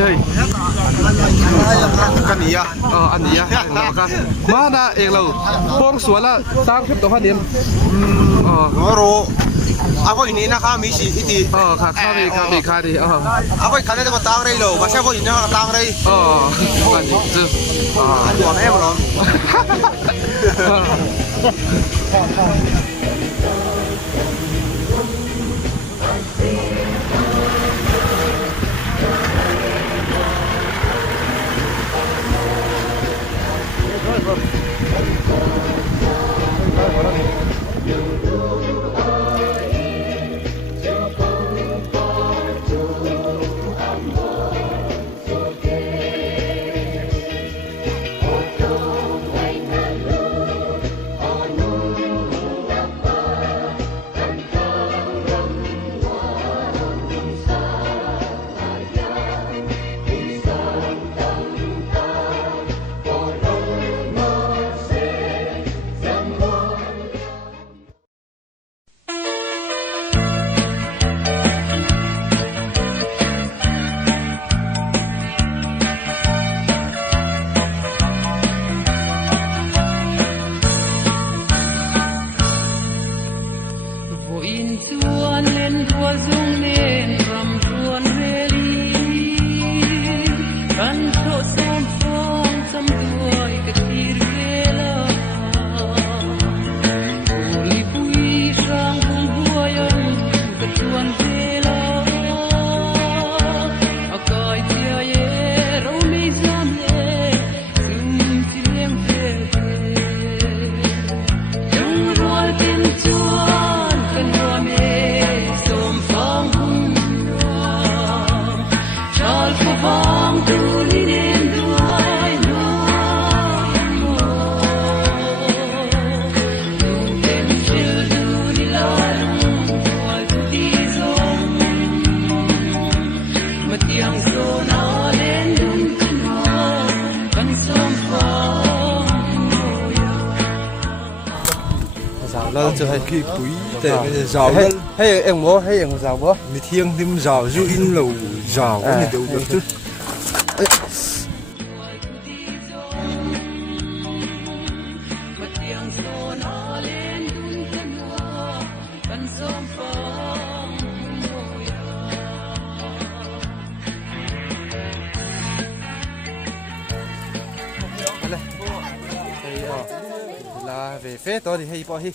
hey cái gì à anh gì à má na em lâu phong sủa là sang phép tổ hoa niệm nó rồi à có ini nak kami si iti khá đi à có khả năng mà tang đây rồi mà sao có ini nak tang đây anh gì chứ anh đuổi em rồi là cho hay kỳ quý để rào hay em mua hay em rào bữa mi thiêng thêm rào du in lầu rào này đều được chứ là về phê tôi thì hay bỏ hi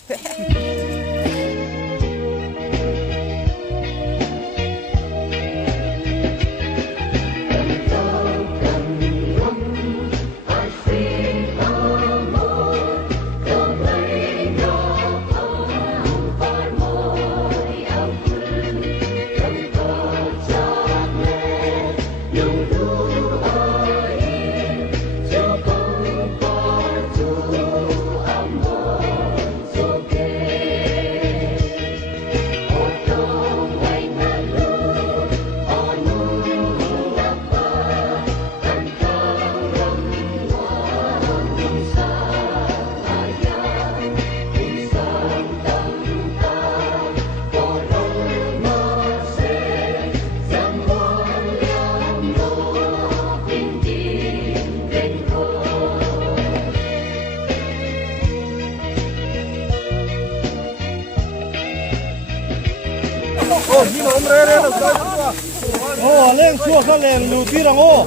lên xua cái lên lù tí rằng ô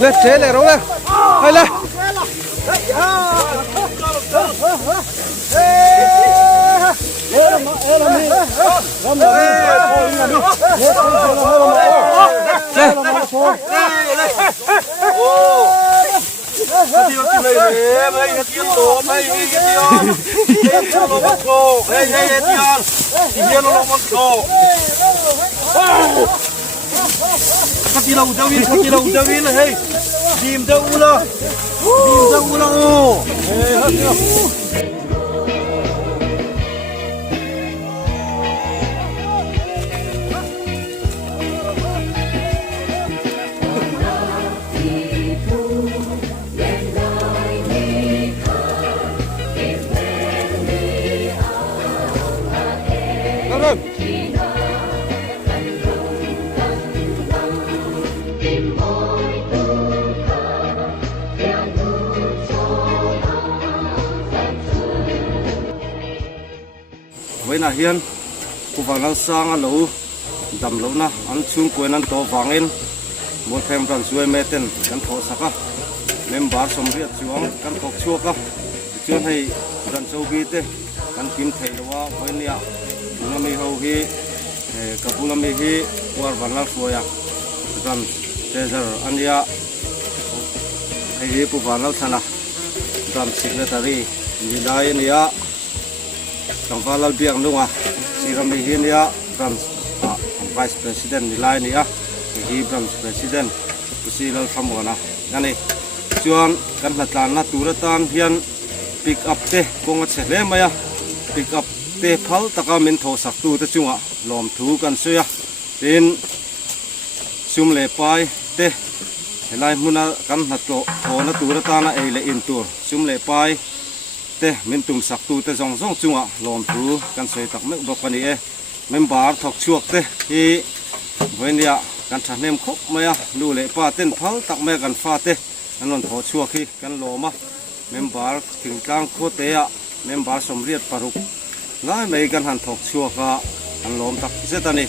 lên chế này đúng không hay lên với là hiền cụ vàng nó sang ăn lẩu đầm lẩu na ăn chung quên ăn to vàng in một thêm rằng xuôi mê tên căn thổ sắc á nên bán sông riết xuống căn thổ chua á chưa hay rằng sâu bi tê căn kim thầy đó với nia nó mi hầu hi cặp nó mi hi qua vàng nó xuôi à rằng thế giờ anh ya hay cụ vàng nó sana rằng secretary đi đây nia trong vào làm việc đúng không? Si Ram Hiền ya, Ram Vice President nilai ni ya, hi Ram President, si lal tham na, nani. Chuan kan hatan na turatan hian pick up te kong chle maya, pick up te phal taka min tho sak tu te chunga lom thu kan suya, tin sum le pai te helai muna kan hatlo tho na turatana eile in tur sum le pai te min tum sak tu te zong zong chunga lom thu kan soi tak mek bok ani e member thok chuak te hi voinia kan thanem khop maya lu le pa ten phal tak me kan fa te anon tho chuak hi kan loma member thingtang kho te a member somriat paruk lai mei kan han thok chuaka an lom tak zetani